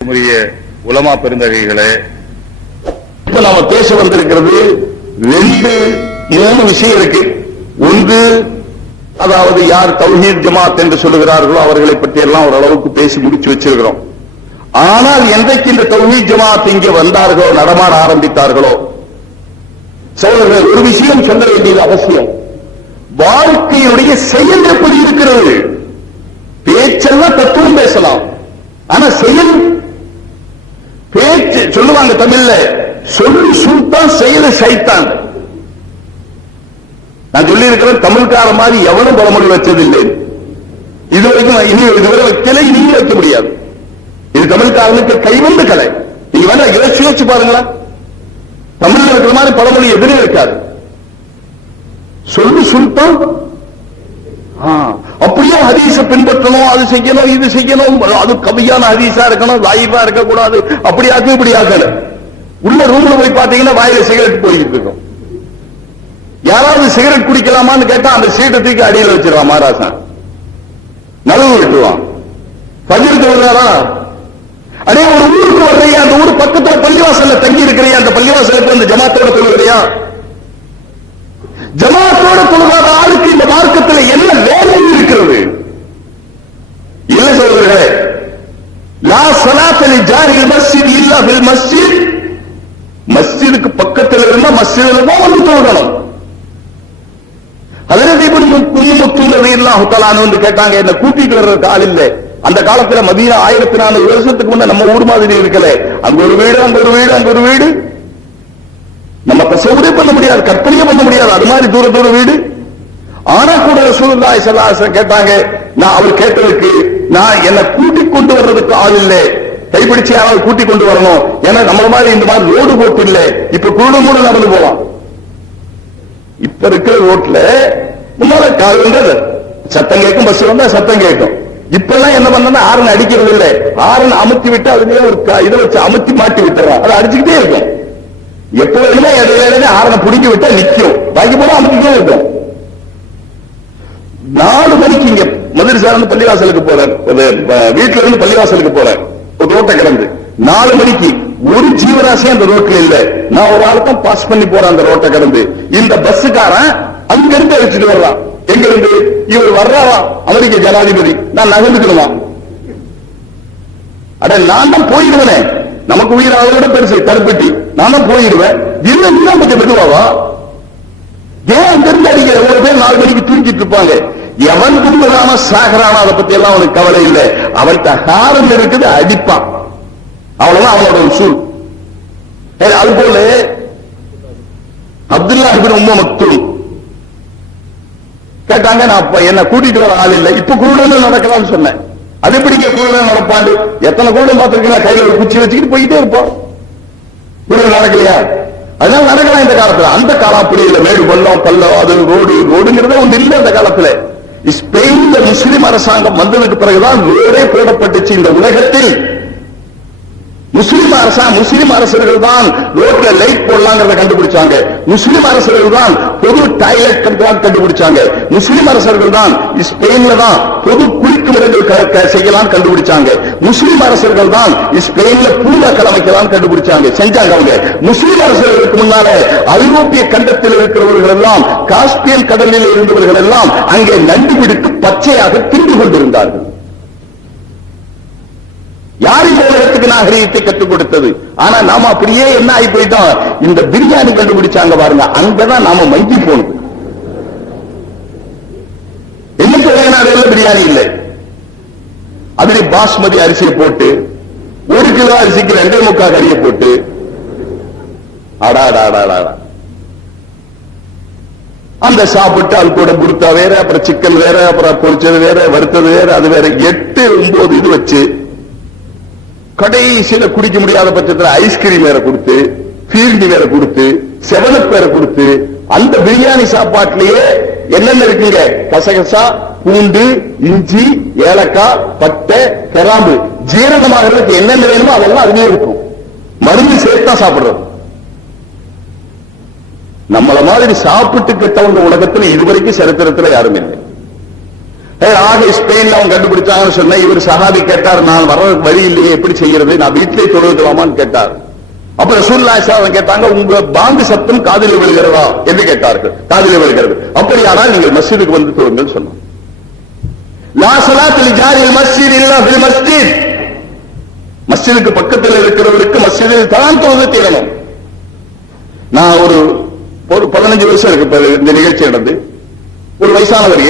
உலமா பெருந்தகைகளே, இப்ப நாம பேச வந்திருக்கிறது 2-3 விஷயம் இருக்கு. ஒன்று, அதாவது யார் தௌஹீத் ஜமாத் என்று சொல்லுகிறார்களோ அவர்களை பற்றி எல்லாம் ஓரளவுக்கு பேசி முடிச்சு வச்சிருக்கிறோம். ஆனால் என்றைக்கு இந்த தௌஹீத் ஜமாத் இங்கே வந்தார்களோ, நடமாட ஆரம்பித்தார்களோ, சோழர்கள் ஒரு விஷயம் சொல்ல வேண்டியது அவசியம். வாழ்க்கையுடைய செயல் எப்படி இருக்கிறது? பேச்செல்லாம் தத்துவம் பேசலாம், ஆனா செயல், பேச்சு சொல்லுவாங்க தமிழ்ல, சொல்லு சுல்தான் செயல் சைத்தான். நான் சொல்லி இருக்கிறேன், தமிழ்கார மாதிரி எவனும் பழமொழி வச்சதில்லை இதுவரைக்கும். இதுவரை வைக்கல, இனியும் வைக்க முடியாது. இது தமிழ்காரனுக்கு கைவந்த கலை. நீங்க வேணா யோசிச்சு பாருங்களா, தமிழ்ல இருக்கிற மாதிரி பழமொழி எதிரே இருக்காது. சொல்லு சுல்தான், அப்படியே ஹதீஸ பின்பற்றணும், அது செய்யணும், இது செய்யணும், அது கவியான ஹதீஸா இருக்கணும், லைவா இருக்க கூடாது, அப்படியாக்கு இப்படி ஆக்கல. உள்ள ரூம்ல போய் பாத்தீங்கன்னா வாயில சிகரெட் போயிட்டு இருக்கும். யாராவது சிகரெட் குடிக்கலாமான்னு கேட்டா அந்த சீட்டத்துக்கு அடியில் வச்சிருவான் மகாராசன், நழுவு விட்டுருவான். பகிர்ந்து விடுறாரா? அடே, ஒரு ஊருக்கு வர்றையா, அந்த ஊர் பக்கத்துல பள்ளிவாசல்ல தங்கி இருக்கிறையா, அந்த பள்ளிவாசலுக்கு வந்து ஜமாத்தோட தொழுகிறையா? ஜமாத்தோட தொழுகாத ஆளுக்கு இந்த மார்க்கத்தில் என்ன வேலை இருக்கிறது? இல்ல சொல்றீர்களே, லா ஸலாத்த லிஜாரில் மஸ்ஜித் இல்லா பில் மஸ்ஜித். மஸ்ஜிதுக்கு பக்கத்தில் இருந்தா மஸ்ஜிதுல தான் வந்து தொழுகணும். ஹஜ்ரத் இப்னு குல்லுத்தும் ரலியல்லாஹு தஆலா வந்து கேட்டாங்க, என்ன கூட்டிட்டு வர்றதுக்கு ஆள் இல்லை. அந்த காலத்துல மதீனா 1400 வருஷத்துக்கு முன்ன நம்ம ஊர் மாதிரி இருக்கல. அங்க ஒரு வீடு, அங்க ஒரு வீடு, அங்க ஒரு வீடு. நம்ம தசவுரே பண்ண முடியாது, கற்பனையே பண்ண முடியாது, அது மாதிரி தூர தூர வீடு. ஆனா கூட ரசூலுல்லாஹி ஸல்லல்லாஹு அலைஹி வஸல்லம் கேட்டாங்க, நான் அவர் கேட்டதுக்கு, நான் என்ன கூட்டிக் கொண்டு வர்றதுக்கு ஆள் இல்லை, கைப்பிடிச்சு யாராவது கூட்டிக் கொண்டு வரணும். ஏன்னா நம்மள மாதிரி இந்த மாதிரி ரோடு போட்டு இல்லை, இப்ப குருடு மூடு நடந்து போவான். இப்ப இருக்கிற ரோட்ல முன்னால கால் சத்தம் கேட்கும், பஸ் வந்தா சத்தம் கேட்கும். இப்ப எல்லாம் என்ன பண்ணா ஆரன் அடிக்கிறது இல்லை, ஆரன் அமுத்தி விட்டு அதுலயே ஒரு இதை வச்சு அமுத்தி மாட்டி விட்டுறான், அதை அடிச்சுக்கிட்டே இருக்கும். எப்ப வேணுமே இடையில ஆரனை பிடிக்க விட்டா நிக்கும், பாக்கி போனா அமுத்திக்கிட்டே இருக்கும். 4 மணிக்கு இங்க மதுரசா இருந்து பள்ளிவாசலுக்கு போறேன், வீட்டுல இருந்து பள்ளிவாசலுக்கு போறேன், ஒரு ரோட்டை கிடந்து 4 மணிக்கு ஒரு ஜீவராசி அந்த ரோட்ல இல்ல. நான் ஒரு ஆளுக்கும் பாஸ் பண்ணி போறேன் அந்த ரோட்டை கடந்து. இந்த பஸ்ஸுக்காரன் அங்க இருந்து அடிச்சுட்டு வர்றான். எங்க இருந்து? இவர் வர்றாரா அமெரிக்க ஜனாதிபதி, நான் நகர்ந்துக்கணுமா? அட, நான் தான் போயிடுவேனே, நமக்கு உயிர் அதை விட பெருசு கருப்பட்டி, நான் தான் போயிடுவேன். இன்னும் கொஞ்சம் மெதுவாவா? ஏன் அங்க இருந்து அடிக்கிற? ஒரு பேர் 4 மணிக்கு தூங்கிட்டு இருப்பாங்க. எவன் குடும்பதான சாகரான அதை பத்தி எல்லாம் அவனுக்கு கவலை இல்லை. அவன்கிட்ட ஹாரம் இருக்குது, அடிப்பான், அவ்வளவுதான் அவனோட ஒரு சூழ். அது போல அப்துல்லாஹ் இப்னு உம்மு மக்தூம் கேட்டாங்க, நான் என்ன கூட்டிட்டு வர ஆள் இல்லை, இப்ப குருடன் நடக்கலாம்னு சொன்னேன். அது எப்படிங்க குருடன் நடப்பாண்டு? எத்தனை குருடன் பார்த்திருக்கீங்களா? கையில ஒரு குச்சி வச்சுக்கிட்டு போயிட்டே இருப்போம். குருடன் நடக்கலையா? அதனால நடக்கலாம் இந்த காலத்துல. அந்த காலம் அப்படி இல்லை, மேடு பள்ளம் பள்ளம், அது ரோடு, ரோடுங்கிறதே ஒன்று இல்லை அந்த காலத்துல. ஸ்பெயின்ல முஸ்லிம் அரசாங்கம் வந்ததுக்கு பிறகுதான் ரோடே போடப்பட்டுச்சு இந்த உலகத்தில். முஸ்லிம் அரசர்கள் தான் ரோட்ல லைட் போடலாங்கிறத கண்டுபிடிச்சாங்க. முஸ்லிம் அரசர்கள் தான் பொது டாய்லெட் கண்டுபிடிச்சாங்க. முஸ்லிம் அரசர்கள் தான் ஸ்பெயின்ல தான் பொது குளிக்கும் இடங்கள் செய்யலாம் கண்டுபிடிச்சாங்க. முஸ்லிம் அரசர்கள் தான் ஸ்பெயின்ல பூங்காக்கள் அமைக்கலாம் கண்டுபிடிச்சாங்க, செஞ்சாங்க அவங்க. முஸ்லிம் அரசர்களுக்கு முன்னால ஐரோப்பிய கண்டத்தில் இருக்கிறவர்கள் எல்லாம், காஸ்பியன் கடலில் இருந்தவர்கள் எல்லாம் அங்கே நண்டு பிடித்து பச்சையாக தின்று கொண்டிருந்தார்கள். யார் இந்த உலகத்துக்கு நாகரீகத்தை கற்றுக் கொடுத்தது? ஆனா நாம அப்படியே என்ன ஆகி போயிட்டோம், இந்த பிரியாணி கண்டுபிடிச்சாங்க பாருங்க, அங்கதான் நாம மங்கி போனது. என்னைக்கு உலக பிரியாணி இல்லை, அதுல பாஸ்மதி அரிசியை போட்டு 1 கிலோ அரிசிக்கு 2.25 கறியை போட்டு, அந்த சாப்பிட்டு அது கூட புர்த்தா வேற, அப்புறம் சிக்கன் வேற, அப்புறம் பொரிச்சது வேற, வறுத்தது வேற, அது வேற, 8-9 இது வச்சு கடைசியில குடிக்க முடியாத பட்சத்தில் ஐஸ்கிரீம் வேற கொடுத்து, ஃபீல்டு வேற கொடுத்து, 7up வேற கொடுத்து, அந்த பிரியாணி சாப்பாட்டிலேயே என்னென்ன இருக்குங்க? கசகசா, பூண்டு, இஞ்சி, ஏலக்காய், பட்டை, கிராம்பு, ஜீரணமாகிறதுக்கு என்னென்ன வேணுமோ அதெல்லாம் அதுவே இருக்கும். மருந்து சேர்த்தா சாப்பிடுறது. நம்மள மாதிரி சாப்பிட்டு கெட்டவங்க உலகத்தில் இதுவரைக்கும் சரித்திரத்தில் யாரும் இல்லை. ஆக ஸ்பெயின்ல அவங்க கண்டுபிடிச்சாங்கன்னு சொன்ன இவர் சஹாபி கேட்டார், நான் வர வழி இல்லையே, எப்படி செய்யறது, நான் வீட்டிலே தொழுகலாமான்னு கேட்டார். அப்ப ரசூலுல்லாஹி ஸல்லல்லாஹு அலைஹி வஸல்லம் கேட்டாங்க, உங்க பாங்கு சத்தம் காதில் விழுகிறதா என்று கேட்டார்கள். காதில் விழுகிறது, அப்படியானால் நீங்கள் மஸ்ஜிதுக்கு வந்து தொழுங்கள் சொன்னார். லா ஸலாத்த லிஜாரில் மஸ்ஜித் இல்லா ஃபில் மஸ்ஜித், மஸ்ஜிதுக்கு பக்கத்தில் இருக்கிறவருக்கு மஸ்ஜிதில் தான் தொழுகை தீரணும். நான் ஒரு 15 வருஷம் இருக்கு இந்த நிகழ்ச்சி நடந்து, ஒரு வயசானவர்